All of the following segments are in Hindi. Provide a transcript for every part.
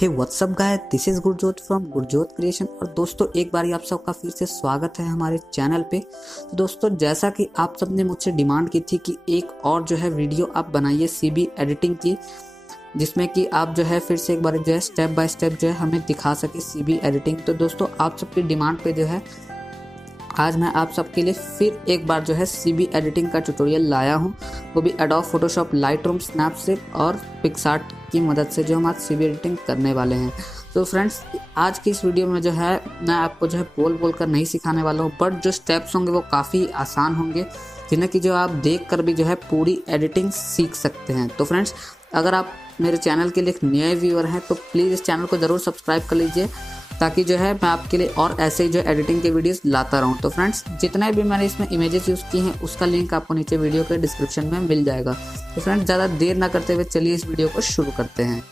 Hey what's up guys, this is Gurjot from Gurjot creation. और दोस्तों एक बार आप सबका फिर से स्वागत है हमारे चैनल पे। तो दोस्तों जैसा कि आप सबने मुझसे डिमांड की थी कि एक और जो है वीडियो आप बनाइए सीबी एडिटिंग की, जिसमें कि आप जो है फिर से एक बार जो है स्टेप बाय स्टेप जो है हमें दिखा सके सीबी एडिटिंग। तो दोस्तों आप सबकी डिमांड पे जो है आज मैं आप सबके लिए फिर एक बार जो है सीबी एडिटिंग का ट्यूटोरियल लाया हूं, वो भी एडोब फोटोशॉप, लाइटरूम, स्नैपसीड और पिक्सार्ट की मदद से जो हम आज सीबी एडिटिंग करने वाले हैं। तो फ्रेंड्स आज की इस वीडियो में जो है मैं आपको जो है बोल कर नहीं सिखाने वाला हूँ, बट जो स्टेप्स होंगे वो काफ़ी आसान होंगे, जिन्हें कि जो आप देख कर भी जो है पूरी एडिटिंग सीख सकते हैं। तो फ्रेंड्स अगर आप मेरे चैनल के लिए एक नए व्यूअर हैं तो प्लीज़ इस चैनल को ज़रूर सब्सक्राइब कर लीजिए, ताकि जो है मैं आपके लिए और ऐसे ही जो एडिटिंग के वीडियोस लाता रहूं। तो फ्रेंड्स जितने भी मैंने इसमें इमेजेस यूज़ की हैं उसका लिंक आपको नीचे वीडियो के डिस्क्रिप्शन में मिल जाएगा। तो फ्रेंड्स ज़्यादा देर ना करते हुए चलिए इस वीडियो को शुरू करते हैं।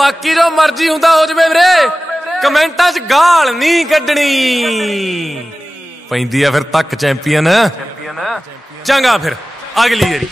बाकी जो मर्जी हुंदा हो जवे वीरे, कमेंटां च गाल नहीं कड्डनी। पैंदी आ फिर तक चैंपियन। चंगा फिर अगली वारी।